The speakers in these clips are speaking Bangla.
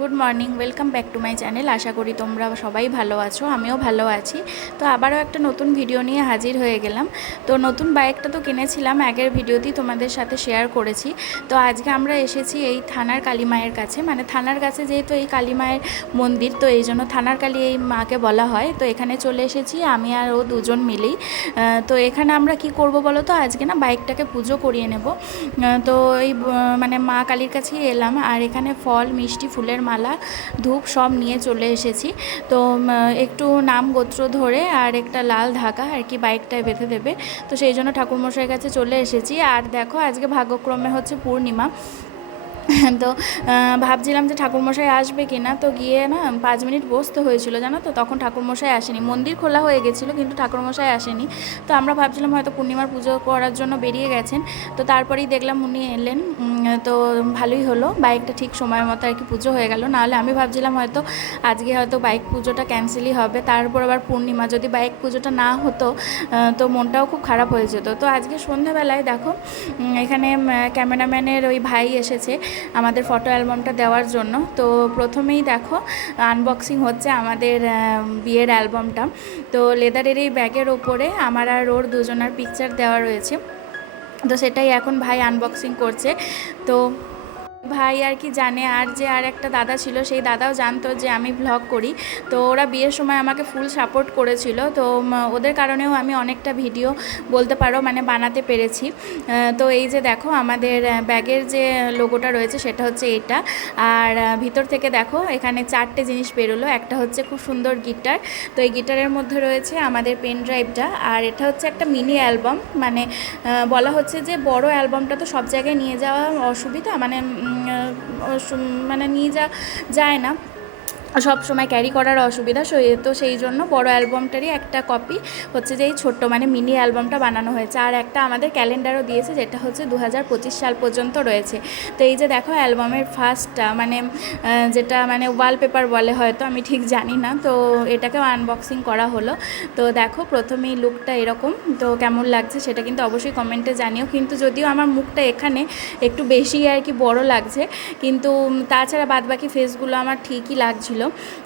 Good morning, welcome back to my channel. আশা করি তোমরা সবাই ভালো আছো, আমিও ভালো আছি। তো আবারও একটা নতুন ভিডিও নিয়ে হাজির হয়ে গেলাম। তো নতুন বাইকটা তো কিনেছিলাম, আগের ভিডিওতেই তোমাদের সাথে শেয়ার করেছি। তো আজকে আমরা এসেছি এই থানার কালী মায়ের কাছে, মানে থানার কাছে যেহেতু এই কালী মায়ের মন্দির, তো এই জন্য থানার কালী এই মাকে বলা হয়। তো এখানে চলে এসেছি আমি আর ও দুজন মিলেই। তো এখানে আমরা কি করব বলো তো, আজকে না বাইকটাকে পুজো করিয়ে নেব। তো এই মানে মা কালীর কাছেই এলাম, আর এখানে ফল মিষ্টি ফুলের মালা ধূপ সব নিয়ে চলে এসেছি। তো একটু নাম গোত্র ধরে আর একটা লাল ধাগা আর কি বাইকটায় বেঁধে দেবে, তো সেই জন্য ঠাকুরমশাইয়ের কাছে চলে এসেছি। আর দেখো আজকে ভাগ্যক্রমে হচ্ছে পূর্ণিমা। তো ভাবছিলাম যে ঠাকুরমশাই আসবে কি না, তো গিয়ে না 5 মিনিট বসতে হয়েছিল জানো তো, তখন ঠাকুরমশাই আসেনি। মন্দির খোলা হয়ে গেছিলো কিন্তু ঠাকুরমশাই আসেনি। তো আমরা ভাবছিলাম হয়তো পূর্ণিমার পুজো করার জন্য বেরিয়ে গেছেন। তো তারপরেই দেখলাম উনি এলেন। তো ভালোই হলো, বাইকটা ঠিক সময় মতো আর কি পুজো হয়ে গেল। নাহলে আমি ভাবছিলাম হয়তো আজকে হয়তো বাইক পুজোটা ক্যান্সেলই হবে, তারপর আবার পূর্ণিমা, যদি বাইক পুজোটা না হতো তো মনটাও খুব খারাপ হয়ে যেত। তো আজকে সন্ধ্যাবেলায় দেখো এখানে ক্যামেরাম্যানের ওই ভাই এসেছে আমাদের ফটো অ্যালবামটা দেওয়ার জন্য। তো প্রথমেই দেখো আনবক্সিং হচ্ছে আমাদের বিয়ের অ্যালবামটা। তো লেদারের এই ব্যাগের ওপরে আমার আর ওর দুজনার পিকচার দেওয়া রয়েছে, তো সেটাই এখন ভাই আনবক্সিং করছে। তো ভাই আর কি জানে, আর যে আর একটা দাদা ছিল সেই দাদাও জানতো যে আমি ভ্লগ করি। তো ওরা বিয়ের সময় আমাকে ফুল সাপোর্ট করেছিল। তো ওদের কারণেও আমি অনেকটা ভিডিও বলতে পারো মানে বানাতে পেরেছি। তো এই যে দেখো আমাদের ব্যাগের যে লোগোটা রয়েছে সেটা হচ্ছে এটা। আর ভিতর থেকে দেখো এখানে 4টে জিনিস বেরোলো। একটা হচ্ছে খুব সুন্দর গিটার, তো এই গিটারের মধ্যে রয়েছে আমাদের পেন ড্রাইভটা। আর এটা হচ্ছে একটা মিনি অ্যালবাম, মানে বলা হচ্ছে যে বড় অ্যালবামটা তো সব জায়গায় নিয়ে যাওয়া অসুবিধা, মানে নিয়ে যায় না সব সময় ক্যারি করার অসুবিধা, তো সেই জন্য বড় অ্যালবামটারই একটা কপি হচ্ছে যে এই ছোট্ট মানে মিনি অ্যালবামটা বানানো হয়েছে। আর একটা আমাদের ক্যালেন্ডারও দিয়েছে, যেটা হচ্ছে 2025 সাল পর্যন্ত রয়েছে। তো এই যে দেখো অ্যালবামের ফার্স্টটা মানে যেটা মানে ওয়ালপেপার বলে হয়তো, আমি ঠিক জানি না। তো এটাকেও আনবক্সিং করা হলো। তো দেখো প্রথমেই লুকটা এরকম। তো কেমন লাগছে সেটা কিন্তু অবশ্যই কমেন্টে জানিও। কিন্তু যদিও আমার মুখটা এখানে একটু বেশি আর কি বড় লাগছে, কিন্তু তাছাড়া বাদবাকি ফেসগুলো আমার ঠিকই লাগছিল।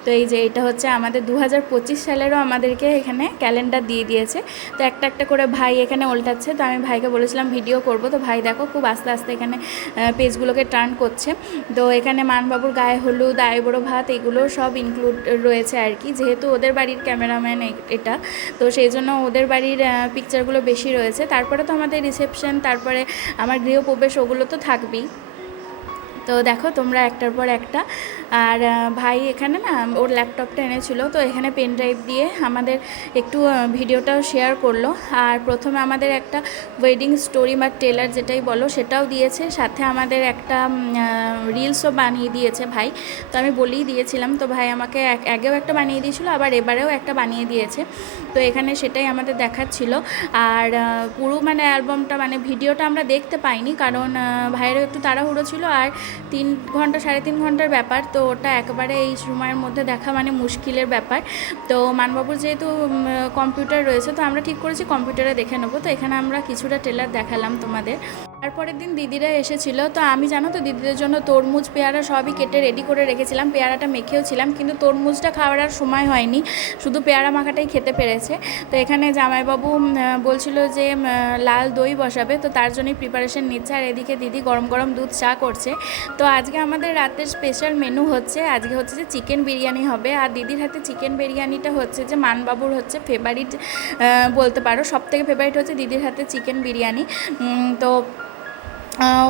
তো এই যে এটা হচ্ছে আমাদের 2025 সালেরও আমাদেরকে এখানে ক্যালেন্ডার দিয়ে দিয়েছে। তো একটা একটা করে ভাই এখানে উল্টাচ্ছে। তো আমি ভাইকে বলেছিলাম ভিডিও করব, তো ভাই দেখো খুব আস্তে আস্তে এখানে পেজগুলোকে টার্ন করছে। তো এখানে মানবাবুর গায়ে হলুদ, আইবুড়ো ভাত, এগুলো সব ইনক্লুড রয়েছে আর কি, যেহেতু ওদের বাড়ির ক্যামেরাম্যান এটা, তো সেই জন্য ওদের বাড়ির পিকচারগুলো বেশি রয়েছে। তারপরে তো আমাদের রিসেপশন, তারপরে আমার গৃহপ্রবেশ, ওগুলো তো থাকবেই। তো দেখো তোমরা একটার পর একটা। আর ভাই এখানে না ওর ল্যাপটপটা এনেছিল, তো এখানে পেন ড্রাইভ দিয়ে আমাদের একটু ভিডিওটাও শেয়ার করলো। আর প্রথমে আমাদের একটা ওয়েডিং স্টোরি বা টেলার যেটাই বলো সেটাও দিয়েছে, সাথে আমাদের একটা রিলসও বানিয়ে দিয়েছে ভাই। তো আমি বলেই দিয়েছিলাম, তো ভাই আমাকে আগেও একটা বানিয়ে দিয়েছিলো, আবার এবারেও একটা বানিয়ে দিয়েছে। তো এখানে সেটাই আমাদের দেখাচ্ছিল। আর পুরো মানে অ্যালবামটা মানে ভিডিওটা আমরা দেখতে পাইনি, কারণ ভাইয়েরও একটু তাড়াহুড়ো ছিল। আর 3 ঘন্টা 3.5 ঘন্টার ব্যাপার, তো ওটা একেবারে এই সময়ের মধ্যে দেখা মানে মুশকিলের ব্যাপার। তো মানবাবুর যেহেতু কম্পিউটার রয়েছে, তো আমরা ঠিক করেছি কম্পিউটারে দেখে নেবো। তো এখানে আমরা কিছুটা ট্রেলার দেখালাম তোমাদের। তারপরের দিন দিদিরা এসেছিল, তো আমি জানো তো দিদিদের জন্য তরমুজ পেয়ারা সবই কেটে রেডি করে রেখেছিলাম, পেয়ারাটা মেখেও ছিলাম, কিন্তু তরমুজটা খাওয়ার আর সময় হয়নি, শুধু পেয়ারা মাখাটাই খেতে পেরেছে। তো এখানে জামাইবাবু বলছিল যে লাল দই বসাবে, তো তার জন্যই প্রিপারেশন নিচ্ছে। আর এদিকে দিদি গরম গরম দুধ চা করছে। তো আজকে আমাদের রাতের স্পেশাল মেনু হচ্ছে, আজকে হচ্ছে যে চিকেন বিরিয়ানি হবে। আর দিদির হাতে চিকেন বিরিয়ানিটা হচ্ছে যে মানবাবুর হচ্ছে ফেভারিট বলতে পারো, সবথেকে ফেভারিট হচ্ছে দিদির হাতে চিকেন বিরিয়ানি। তো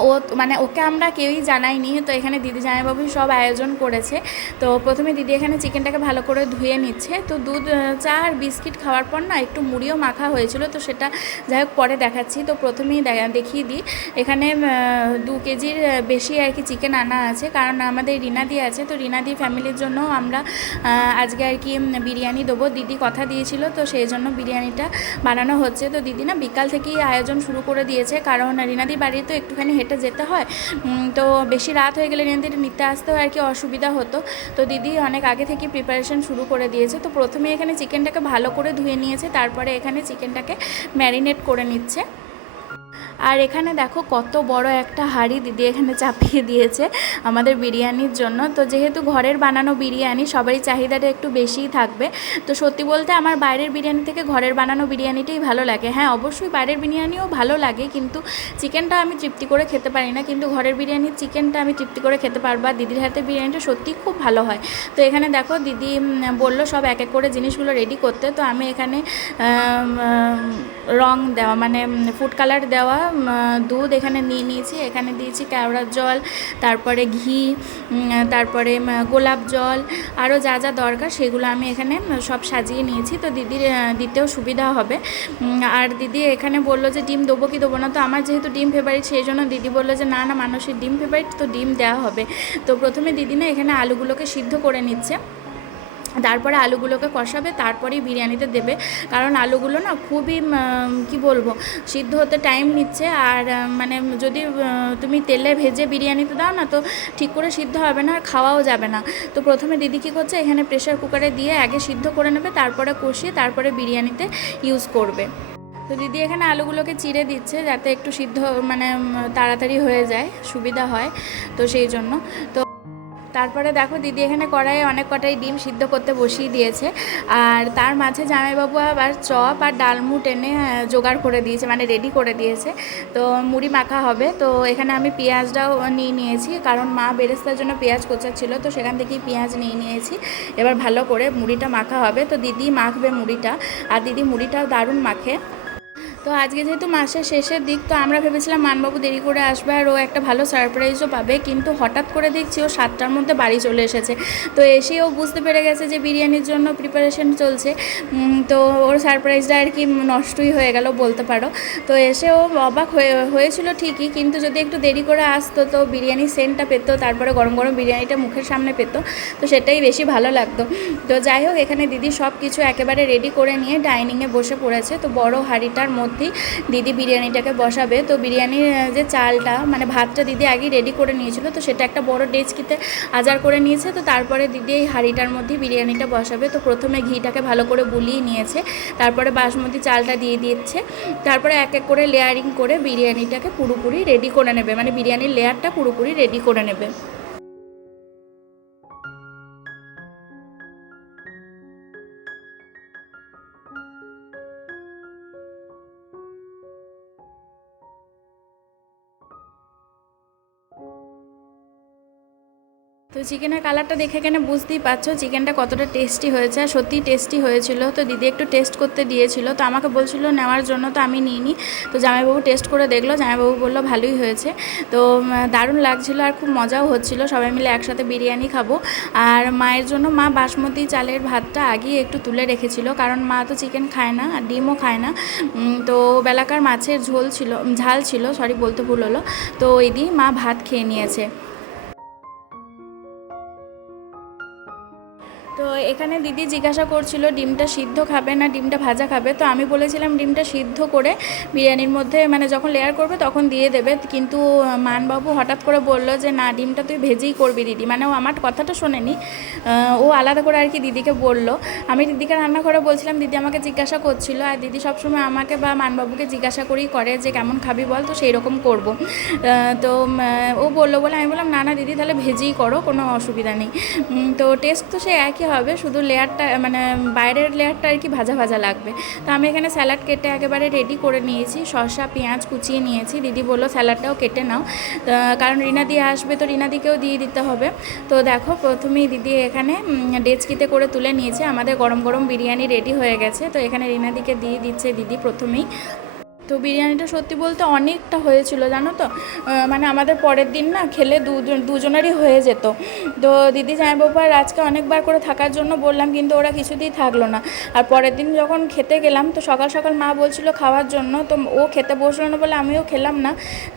ও মানে ওকে আমরা কেউই জানাইনি, তো এখানে দিদি জামাইবাবু সব আয়োজন করেছে। তো প্রথমে দিদি এখানে চিকেনটাকে ভালো করে ধুয়ে নিচ্ছে। তো দুধ চা আর বিস্কিট খাওয়ার পর না একটু মুড়িও মাখা হয়েছিল, তো সেটা যাই হোক পরে দেখাচ্ছি। তো প্রথমেই দেখিয়ে দিই, এখানে 2 কেজির বেশি আর কি চিকেন আনা আছে, কারণ আমাদের রিনাদি আছে। তো রিনাদি ফ্যামিলির জন্য আমরা আজকে আর কি বিরিয়ানি দেবো, দিদি কথা দিয়েছিল, তো সেই জন্য বিরিয়ানিটা বানানো হচ্ছে। তো দিদি না বিকাল থেকেই আয়োজন শুরু করে দিয়েছে, কারণ রিনাদির বাড়ি তো একটুখানি হেঁটে যেতে হয়। তো বেশি রাত হয়ে গেলে রিনাদির নিতে আসতেও আর কি অসুবিধা হতো। তো দিদি অনেক আগে থেকে প্রিপারেশন শুরু করে দিয়েছে। তো প্রথমে এখানে চিকেনটাকে ভালো করে ধুয়ে নিয়েছে, তারপরে এখানে চিকেনটাকে ম্যারিনেট করে নিচ্ছে। আর এখানে দেখো কত বড় একটা হাঁড়ি দিদি এখানে চাপিয়ে দিয়েছে আমাদের বিরিয়ানির জন্য। তো যেহেতু ঘরের বানানো বিরিয়ানি সবারই চাহিদাটা একটু বেশিই থাকবে। তো সত্যি বলতে আমার বাইরের বিরিয়ানি থেকে ঘরের বানানো বিরিয়ানিটাই ভালো লাগে। হ্যাঁ, অবশ্যই বাইরের বিরিয়ানিও ভালো লাগে, কিন্তু চিকেনটা আমি তৃপ্তি করে খেতে পারি না, কিন্তু ঘরের বিরিয়ানির চিকেনটা আমি তৃপ্তি করে খেতে পারবো। আর দিদির হাতে বিরিয়ানিটা সত্যিই খুব ভালো হয়। তো এখানে দেখো দিদি বললো সব এক এক করে জিনিসগুলো রেডি করতে। তো আমি এখানে রং দেওয়া মানে ফুড কালার দেওয়া দুধ এখানে নিয়ে নিয়েছি। এখানে দিয়েছি কেওড়ার জল, তারপরে ঘি, তারপরে গোলাপ জল, আরও যা যা দরকার সেগুলো আমি এখানে সব সাজিয়ে নিয়েছি। তো দিদির দিতেও সুবিধা হবে। আর দিদি এখানে বললো যে ডিম দেবো কি দেবো না। তো আমার যেহেতু ডিম ফেভারিট সেই জন্য দিদি বললো যে না না, মানুষের ডিম ফেভারিট তো ডিম দেওয়া হবে। তো প্রথমে দিদি না এখানে আলুগুলোকে সিদ্ধ করে নিচ্ছে, তারপরে আলুগুলোকে কষাবে, তারপরেই বিরিয়ানিতে দেবে। কারণ আলুগুলো না খুবই কি বলবো, সিদ্ধ হতে টাইম নিচ্ছে। আর মানে যদি তুমি তেলে ভেজে বিরিয়ানিতে দাও না, তো ঠিক করে সিদ্ধ হবে না, আর খাওয়াও যাবে না। তো প্রথমে দিদি কী করছে, এখানে প্রেশার কুকারে দিয়ে আগে সিদ্ধ করে নেবে, তারপরে কষিয়ে তারপরে বিরিয়ানিতে ইউজ করবে। তো দিদি এখানে আলুগুলোকে চিড়ে দিচ্ছে যাতে একটু সিদ্ধ মানে তাড়াতাড়ি হয়ে যায়, সুবিধা হয়। তো সেই জন্য তো তারপরে দেখো দিদি এখানে কড়াইয়ে অনেক কটাই ডিম সিদ্ধ করতে বসিয়ে দিয়েছে। আর তার মাঝে জামাইবাবু আবার চপ আর ডালমুট এনে জোগাড় করে দিয়েছে, মানে রেডি করে দিয়েছে। তো মুড়ি মাখা হবে। তো এখানে আমি পেঁয়াজটাও নিয়ে নিয়েছি, কারণ মা বেরেস্তার জন্য পেঁয়াজ কোচাচ্ছিল, তো সেখান থেকেই পেঁয়াজ নিয়ে নিয়েছি। এবার ভালো করে মুড়িটা মাখা হবে। তো দিদি মাখবে মুড়িটা, আর দিদি মুড়িটাও দারুণ মাখে। তো আজকে যেহেতু মাসের শেষের দিক, তো আমরা ভেবেছিলাম মানবাবু দেরি করে আসবে আর ও একটা ভালো সারপ্রাইজও পাবে, কিন্তু হঠাৎ করে দেখছি ও 7টার মধ্যে বাড়ি চলে এসেছে। তো এসে ও বুঝতে পেরে গেছে যে বিরিয়ানির জন্য প্রিপারেশন চলছে। তো ওর সারপ্রাইজটা আর কি নষ্টই হয়ে গেল বলতে পারো। তো এসে ও অবাক হয়েছিল ঠিকই, কিন্তু যদি একটু দেরি করে আসতো তো বিরিয়ানির সেন্টটা পেতো, তারপরে গরম গরম বিরিয়ানিটা মুখের সামনে পেতো, তো সেটাই বেশি ভালো লাগতো। তো যাই হোক, এখানে দিদি সব কিছু একেবারে রেডি করে নিয়ে ডাইনিংয়ে বসে পড়েছে। তো বড় হাঁড়িটার মধ্যে দিদি বিরিয়ানিটাকে বসাবে। তো বিরিয়ানির যে চালটা মানে ভাতটা দিদি আগেই রেডি করে নিয়েছিল, তো সেটা একটা বড় ডেচকিতে আজার করে নিয়েছে। তো তারপরে দিদি এই হাঁড়িটার মধ্যে বিরিয়ানিটা বসাবে। তো প্রথমে ঘিটাকে ভালো করে বুলিয়ে নিয়েছে, তারপরে বাসমতি চালটা দিয়ে দিচ্ছে, তারপরে এক এক করে লেয়ারিং করে বিরিয়ানিটাকে পুরোপুরি রেডি করে নেবে, মানে বিরিয়ানির লেয়ারটা পুরোপুরি রেডি করে নেবে। তো চিকেনের কালারটা দেখে এখানে বুঝতেই পারছো চিকেনটা কতটা টেস্টি হয়েছে, আর সত্যিই টেস্টি হয়েছিল। তো দিদি একটু টেস্ট করতে দিয়েছিল, তো আমাকে বলছিল নেওয়ার জন্য, তো আমি নিইনি। তো জামাইবাবু টেস্ট করে দেখলো, জামাইবাবু বললো ভালোই হয়েছে। তো দারুণ লাগছিল আর খুব মজাও হচ্ছিল, সবাই মিলে একসাথে বিরিয়ানি খাবো। আর মায়ের জন্য মা বাসমতি চালের ভাতটা আগেই একটু তুলে রেখেছিল, কারণ মা তো চিকেন খায় না আর ডিমও খায় না। তো বেলাকার মাছের ঝাল ছিল, সরি বলতে ভুল হলো। তো ওই দিয়ে মা ভাত খেয়ে নিয়েছে। তো এখানে দিদি জিজ্ঞাসা করছিল ডিমটা সিদ্ধ খাবে না ডিমটা ভাজা খাবে। তো আমি বলেছিলাম ডিমটা সিদ্ধ করে বিরিয়ানির মধ্যে মানে যখন লেয়ার করবে তখন দিয়ে দেবে, কিন্তু মানবাবু হঠাৎ করে বলল যে না, ডিমটা তুই ভেজেই করবি দিদি, মানে ও আমার কথাটা শোনেনি, ও আলাদা করে আর কি দিদিকে বলল। আমি দিদিকে রান্নাঘরে বলছিলাম, দিদি আমাকে জিজ্ঞাসা করছিল, আর দিদি সবসময় আমাকে বা মানবাবুকে জিজ্ঞাসা করেই করে যে কেমন খাবি বল, তো সেই রকম করবো। তো ও বললো বলে আমি বললাম না না দিদি, তাহলে ভেজেই করো, কোনো অসুবিধা নেই। তো টেস্ট তো সে একই হবে, শুধু লেয়ারটা মানে বাইরের লেয়ারটা আর কি ভাজা ভাজা লাগবে। তো আমি এখানে স্যালাড কেটে একেবারে রেডি করে নিয়েছি, শসা পেঁয়াজ কুচিয়ে নিয়েছি। দিদি বললো স্যালাডটাও কেটে নাও, কারণ রিনা দিয়ে আসবে, তো রিনাদিকেও দিয়ে দিতে হবে। তো দেখো প্রথমেই দিদি এখানে ডেচকিতে করে তুলে নিয়েছে, আমাদের গরম গরম বিরিয়ানি রেডি হয়ে গেছে। তো এখানে রিনাদিকে দিয়ে দিচ্ছে দিদি প্রথমেই। তো বিরিয়ানিটা সত্যি বলতে অনেকটা হয়েছিল জানো তো, মানে আমাদের পরের দিন না খেলে দুজনেরই হয়ে যেত। তো দিদি জামাইবাবু আর আজকে অনেকবার করে থাকার জন্য বললাম, কিন্তু ওরা কিছুতেই থাকলো না। আর পরের দিন যখন খেতে গেলাম, তো সকাল সকাল মা বলছিল খাওয়ার জন্য, তো ও খেতে বসলো না বলে আমিও খেলাম না।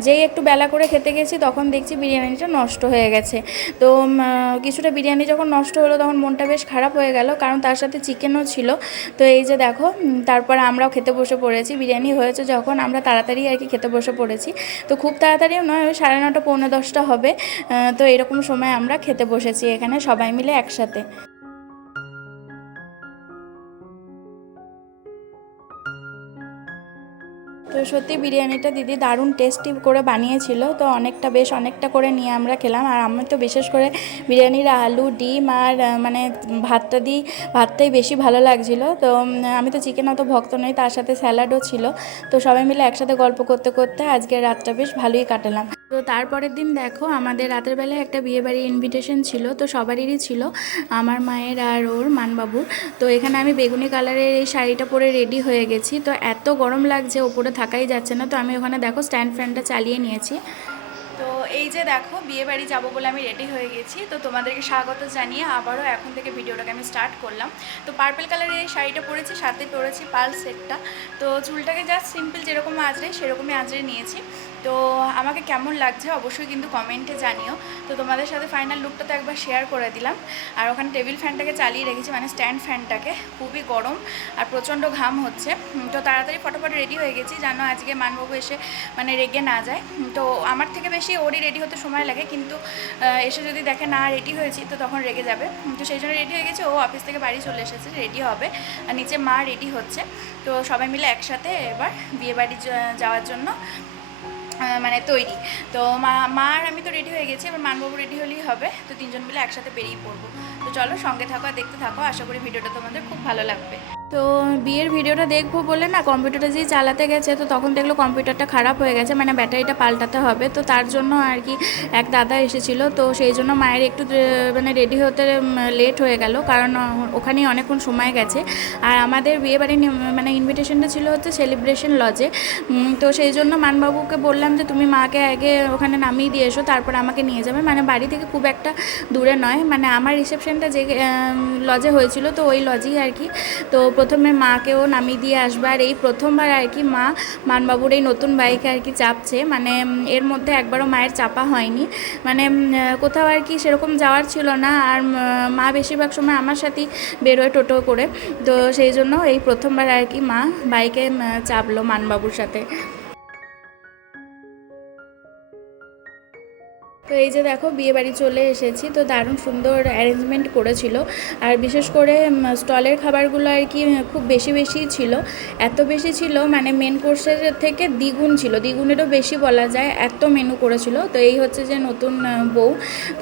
যেই একটু বেলা করে খেতে গেছি তখন দেখছি বিরিয়ানিটা নষ্ট হয়ে গেছে। তো কিছুটা বিরিয়ানি যখন নষ্ট হলো তখন মনটা বেশ খারাপ হয়ে গেল, কারণ তার সাথে চিকেনও ছিল। তো এই যে দেখো, তারপর আমরাও খেতে বসে পড়েছি। বিরিয়ানি হয়েছে যখন আমরা তাড়াতাড়ি আর কি খেতে বসে পড়েছি। তো খুব তাড়াতাড়িও নয়, ওই 9:30 পৌনে 10টা হবে। তো এরকম সময় আমরা খেতে বসেছি এখানে সবাই মিলে একসাথে। তো তো সত্যি বিরিয়ানিটা দিদি দারুণ টেস্টি করে বানিয়েছিল। তো অনেকটা করে নিয়ে আমরা খেলাম। আর আমি তো বিশেষ করে বিরিয়ানির আলু, ডিম আর মানে ভাতটাই বেশি ভালো লাগছিল। তো আমি তো চিকেন অত ভক্ত নই, তার সাথে স্যালাডও ছিল। তো সবাই মিলে একসাথে গল্প করতে করতে আজকের রাতটা বেশ ভালোই কাটালাম। তো তারপরের দিন দেখো আমাদের রাতের বেলায় একটা বিয়েবাড়ির ইনভিটেশন ছিল। তো সবারই ছিল, আমার মায়ের আর ওর মানবাবুর। তো এখানে আমি বেগুনি কালারের এই শাড়িটা পরে রেডি হয়ে গেছি। তো এত গরম লাগছে, ওপরে থাকাই যাচ্ছে না। তো আমি ওখানে দেখো স্ট্যান্ড ফ্যানটা চালিয়ে নিয়েছি। তো এই যে দেখো বিয়েবাড়ি যাবো বলে আমি রেডি হয়ে গেছি। তো তোমাদেরকে স্বাগত জানিয়ে আবারও এখন থেকে ভিডিওটাকে আমি স্টার্ট করলাম। তো পার্পল কালারের এই শাড়িটা পরেছি, সাথে পরেছি পাল সেটটা। তো চুলটাকে জাস্ট সিম্পল যেরকম আঁচড়ে সেরকমই আঁচড়ে নিয়েছি। তো আমাকে কেমন লাগছে অবশ্যই কিন্তু কমেন্টে জানিও। তো তোমাদের সাথে ফাইনাল লুকটা তো একবার শেয়ার করে দিলাম। আর ওখানে টেবিল ফ্যানটাকে চালিয়ে রেখেছি, মানে স্ট্যান্ড ফ্যানটাকে। খুবই গরম আর প্রচণ্ড ঘাম হচ্ছে। তো তাড়াতাড়ি ফটোফট রেডি হয়ে গেছি, জানো আজকে মানবাবু এসে মানে রেগে না যায়। তো আমার থেকে বেশি ওরই রেডি হতে সময় লাগে, কিন্তু এসে যদি দেখে না রেডি হয়েছি তো তখন রেগে যাবে। তো সেই জন্য রেডি হয়ে গেছে। ও অফিস থেকে বাড়ি চলে এসেছে, রেডি হবে। আর নিচে মা রেডি হচ্ছে। তো সবাই মিলে একসাথে এবার বিয়েবাড়ি যাওয়ার জন্য মানে তৈরি। তো মা আর আমি তো রেডি হয়ে গেছি, এবার মানবাবু রেডি হলেই হবে। তো তিনজন মিলে একসাথে বেরিয়ে পড়বো। তো চলো সঙ্গে থাকো আর দেখতে থাকো, আশা করি ভিডিওটা তোমাদের খুব ভালো লাগবে। তো বিয়ের ভিডিওটা দেখবো বলে না কম্পিউটারটা যেই চালাতে গেছে, তো তখন দেখলো কম্পিউটারটা খারাপ হয়ে গেছে, মানে ব্যাটারিটা পাল্টাতে হবে। তো তার জন্য আর কি এক দাদা এসেছিলো। তো সেই জন্য মায়ের একটু মানে রেডি হতে লেট হয়ে গেল, কারণ ওখানেই অনেকক্ষণ সময় গেছে। আর আমাদের বিয়েবাড়ির মানে ইনভিটেশনটা ছিল হচ্ছে সেলিব্রেশন লজে। তো সেই জন্য মানবাবুকে বললাম যে তুমি মাকে আগে ওখানে নামিয়ে দিয়ে এসো, তারপর আমাকে নিয়ে যাবে। মানে বাড়ি থেকে খুব একটা দূরে নয়, মানে আমার রিসেপশনটা যে লজে হয়েছিল তো ওই লজেই আর কি। তো প্রথমে মাকেও নামিয়ে দিয়ে আসবে। আর এই প্রথমবার আর কি মা মানবাবুর এই নতুন বাইকে আর কি চাপছে, মানে এর মধ্যে একবারও মায়ের চাপা হয়নি। মানে কোথাও আর কি সেরকম যাওয়ার ছিল না। আর মা বেশিরভাগ সময় আমার সাথেই বেরোয় টোটো করে। তো সেই জন্য এই প্রথমবার আর কি মা বাইকে চাপলো মানবাবুর সাথে। তো এই যে দেখো বিয়েবাড়ি চলে এসেছি। তো দারুণ সুন্দর অ্যারেঞ্জমেন্ট করেছিল। আর বিশেষ করে স্টলের খাবারগুলো আর কি খুব বেশি ছিল। এত বেশি ছিল মানে মেন কোর্সের থেকে দ্বিগুণ ছিল, দ্বিগুণেরও বেশি বলা যায়, এত মেনু করেছিল। তো এই হচ্ছে যে নতুন বউ।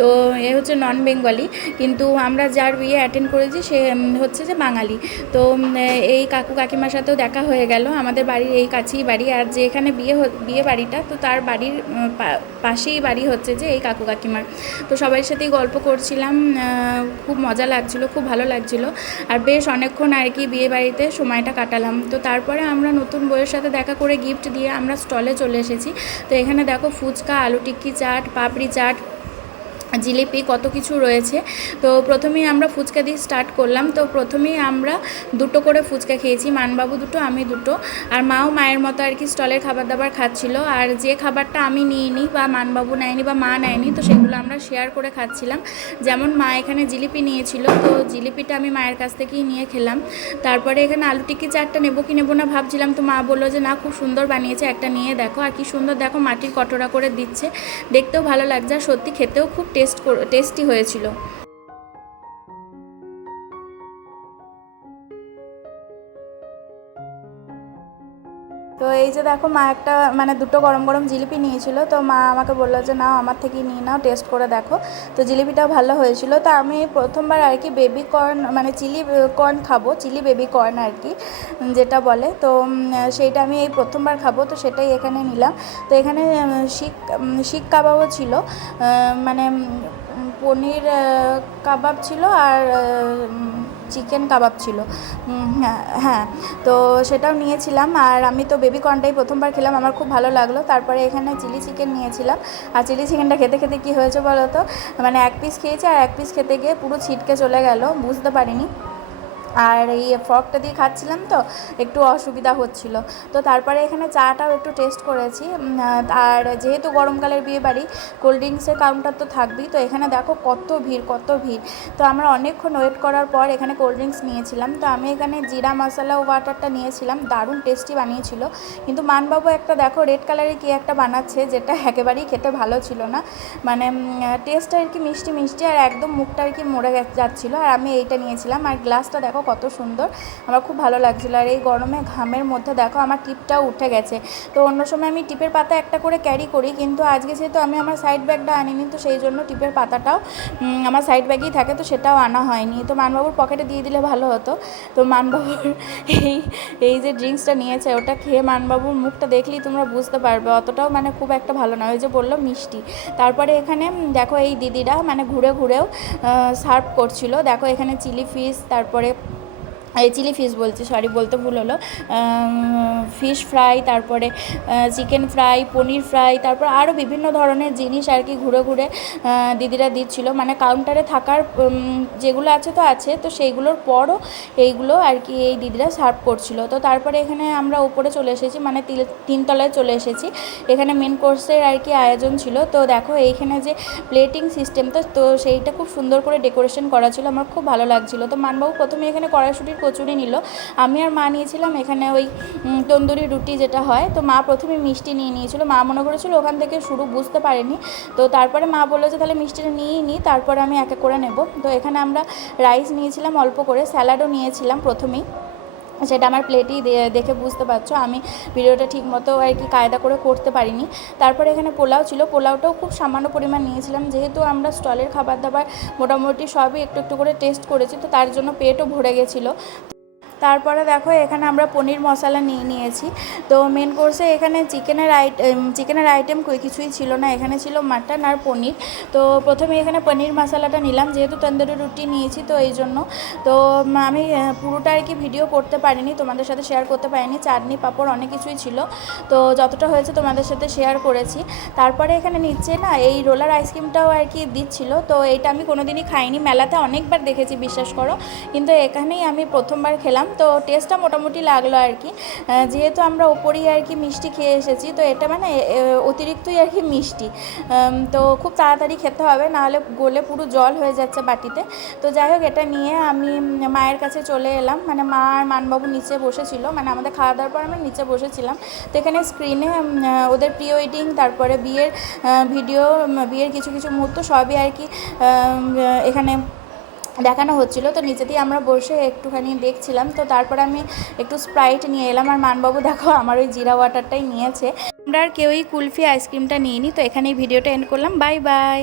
তো এ হচ্ছে নন বেঙ্গলি, কিন্তু আমরা যার বিয়ে অ্যাটেন্ড করেছি সে হচ্ছে যে বাঙালি। তো এই কাকু কাকিমার সাথেও দেখা হয়ে গেল। আমাদের বাড়ির এই কাছেই বাড়ি। আর যে এখানে বিয়ে বাড়িটা, তো তার বাড়ির পাশেই বাড়ি হচ্ছে যে এই কাকু কাকিমার। তো সবার সাথেই গল্প করছিলাম, খুব মজা লাগছিলো, খুব ভালো লাগছিলো। আর বেশ অনেকক্ষণ আর কি বিয়ে বাড়িতে সময়টা কাটালাম। তো তারপরে আমরা নতুন বউয়ের সাথে দেখা করে গিফট দিয়ে আমরা স্টলে চলে এসেছি। তো এখানে দেখো ফুচকা, আলু টিক্কি চাট, পাপড়ি চাট, জিলিপি, কত কিছু রয়েছে। তো প্রথমেই আমরা ফুচকা দিয়ে স্টার্ট করলাম। তো প্রথমেই আমরা দুটো করে ফুচকা খেয়েছি, মানবাবু দুটো, আমি দুটো। আর মাও মায়ের মতো আর কি স্টলের খাবার দাবার খাচ্ছিল। আর যে খাবারটা আমি নিইনি বা মানবাবু নেয়নি বা মা নেয়নি, তো সেগুলো আমরা শেয়ার করে খাচ্ছিলাম। যেমন মা এখানে জিলিপি নিয়েছিল, তো জিলিপিটা আমি মায়ের কাছ থেকেই নিয়ে খেলাম। তারপরে এখানে আলু টিক্কি চাটটা নেবো কি নেবো না ভাবছিলাম। তো মা বললো যে না, খুব সুন্দর বানিয়েছে, একটা নিয়ে দেখো। আর কি সুন্দর দেখো, মাটির কটোরা করে দিচ্ছে, দেখতেও ভালো লাগছে। আর সত্যি খেতেও খুব টেস্টি হয়েছিল। তো এই যে দেখো মা একটা মানে দুটো গরম গরম জিলিপি নিয়েছিল। তো মা আমাকে বললো যে নাও, আমার থেকেই নিয়ে নাও, টেস্ট করে দেখো। তো জিলিপিটাও ভালো হয়েছিল। তো আমি প্রথমবার আর কি বেবি কর্ন মানে চিলি কর্ন খাবো, চিলি বেবি কর্ন আর কি যেটা বলে। তো সেইটা আমি এই প্রথমবার খাবো, তো সেটাই এখানে নিলাম। তো এখানে শিক কাবাবও ছিল, মানে পনির কাবাব ছিল আর চিকেন কাবাব ছিল। হ্যাঁ, তো সেটাও নিয়েছিলাম। আর আমি তো বেবি কর্নটাই প্রথমবার খেলাম, আমার খুব ভালো লাগলো। তারপরে এখানে চিলি চিকেন নিয়েছিলাম। আর চিলি চিকেনটা খেতে খেতে কী হয়েছে বলো তো, মানে এক পিস খেয়েছি আর এক পিস খেতে গিয়ে পুরো ছিটকে চলে গেল, বুঝতে পারিনি। আর এই ফর্কটা দিয়ে খাচ্ছিলাম তো একটু অসুবিধা হচ্ছিল। তো তারপরে এখানে চাটাও একটু টেস্ট করেছি। আর যেহেতু গরমকালের বিয়ে বাড়ি, কোল্ড ড্রিঙ্কসের কাউন্টার তো থাকবেই। তো এখানে দেখো কত ভিড়। তো আমরা অনেকক্ষণ ওয়েট করার পর এখানে কোল্ড ড্রিঙ্কস নিয়েছিলাম। তো আমি এখানে জিরা মশলা ওয়াটারটা নিয়েছিলাম, দারুণ টেস্টি বানিয়েছিল। কিন্তু মানবাবু একটা দেখো রেড কালারের কী একটা বানাচ্ছে, যেটা একেবারেই খেতে ভালো ছিল না। মানে টেস্টটা আর কি মিষ্টি আর একদম মুখটা আর কি মরে যাচ্ছিলো। আর আমি এইটা নিয়েছিলাম। আর গ্লাসটা দেখো কত সুন্দর, আমার খুব ভালো লাগছিলো। আর এই গরমে ঘামের মধ্যে দেখো আমার টিপটাও উঠে গেছে। তো অন্য সময় আমি টিপের পাতা একটা করে ক্যারি করি, কিন্তু আজকে যেহেতু আমি আমার সাইড ব্যাগটা আনিনি, তো সেই জন্য টিপের পাতাটাও আমার সাইড ব্যাগেই থাকে, তো সেটাও আনা হয়নি। তো মানবাবুর পকেটে দিয়ে দিলে ভালো হতো। তো মানবাবুর এই যে ড্রিঙ্কসটা নিয়েছে, ওটা খেয়ে মানবাবুর মুখটা দেখলেই তোমরা বুঝতে পারবে, অতটাও মানে খুব একটা ভালো না। ওই যে বললো মিষ্টি। তারপরে এখানে দেখো এই দিদিরা মানে ঘুরে ঘুরেও সার্ভ করছিল। দেখো এখানে চিলি ফিশ, তারপরে এই চিলি ফিশ বলছি, সরি বলতে ভুল হলো, ফিশ ফ্রাই, তারপরে চিকেন ফ্রাই, পনির ফ্রাই, তারপর আরও বিভিন্ন ধরনের জিনিস আর কি ঘুরে ঘুরে দিদিরা দিচ্ছিলো। মানে কাউন্টারে থাকার যেগুলো আছে তো আছে, তো সেইগুলোর পরও এইগুলো আর কি এই দিদিরা সার্ভ করছিল। তো তারপরে এখানে আমরা উপরে চলে এসেছি, মানে 3 তলায় চলে এসেছি। এখানে মেন কোর্সের আর কি আয়োজন ছিল। তো দেখো এইখানে যে প্লেটিং সিস্টেম, তো সেইটা খুব সুন্দর করে ডেকোরেশন করা ছিল, আমার খুব ভালো লাগছিলো। তো মানবাবু প্রথমে এখানে কড়াইশুঁটির কচুরি নিল, আমি আর মা নিয়েছিলাম এখানে ওই তন্দুরি রুটি যেটা হয়। তো মা প্রথমে মিষ্টি নিয়ে নিয়েছিল, মা মনে করেছিল ওখান থেকে শুরু, বুঝতে পারেনি। তো তারপরে মা বললো যে তাহলে মিষ্টিটা নিয়েই নিই, তারপরে আমি এক এক করে নেব। তো এখানে আমরা রাইস নিয়েছিলাম অল্প করে, স্যালাডও নিয়েছিলাম প্রথমেই, সেটা আমার প্লেটেই দেখে বুঝতে পারছো, আমি ভিডিওটা ঠিক মতো আর কি কায়দা করে করতে পারিনি। তারপরে এখানে পোলাও ছিল, পোলাওটাও খুব সামান্য পরিমাণ নিয়েছিলাম, যেহেতু আমরা স্টলের খাবার দাবার মোটামুটি সবই একটু একটু করে টেস্ট করেছি, তো তার জন্য পেটও ভরে গেছিলো। তারপরে দেখো এখানে আমরা পনির মশলা নিয়ে নিয়েছি। তো মেন কোর্সে এখানে চিকেনের আইটেম কিছুই ছিল না, এখানে ছিল মাটন আর পনির। তো প্রথমে এখানে পনির মশলাটা নিলাম, যেহেতু তন্দুরি রুটি নিয়েছি তো এই জন্য। তো আমি পুরোটা আর কি ভিডিও করতে পারিনি, তোমাদের সাথে শেয়ার করতে পারিনি, চাটনি পাঁপড় অনেক কিছুই ছিল, তো যতটা হয়েছে তোমাদের সাথে শেয়ার করেছি। তারপরে এখানে নিচে না এই রোলার আইসক্রিমটাও আর কি দিচ্ছিল, তো এটা আমি কোনোদিনই খাইনি, মেলাতে অনেকবার দেখেছি বিশ্বাস করো, কিন্তু এখানেই আমি প্রথমবার খেলাম। তো টেস্টটা মোটামুটি লাগলো আর কি, যেহেতু আমরা ওপরেই আর কি মিষ্টি খেয়ে এসেছি, তো এটা মানে অতিরিক্তই আর কি মিষ্টি, তো খুব তাড়াতাড়ি খেতে হবে, নাহলে গলে পুরো জল হয়ে যাচ্ছে বাটিতে। তো যাই হোক, এটা নিয়ে আমি মায়ের কাছে চলে এলাম, মানে মা আর মানবাবু নিচে বসেছিল, মানে আমাদের খাওয়া দাওয়ার পর আমরা নিচে বসেছিলাম। তো এখানে স্ক্রিনে ওদের প্রি ওয়েডিং, তারপরে বিয়ের ভিডিও, বিয়ের কিছু কিছু মুহূর্ত সবই আর কি এখানে দেখানো হচ্ছিলো। তো নিচে দিয়ে আমরা বসে একটুখানি দেখছিলাম। তো তারপরে আমি একটু স্প্রাইট নিয়ে এলাম, আর মানবাবু দেখো আমার ওই জিরা ওয়াটারটাই নিয়েছে। আমরা আর কেউই কুলফি আইসক্রিমটা নিইনি। তো এখানেই ভিডিওটা এন্ড করলাম, বাই বাই।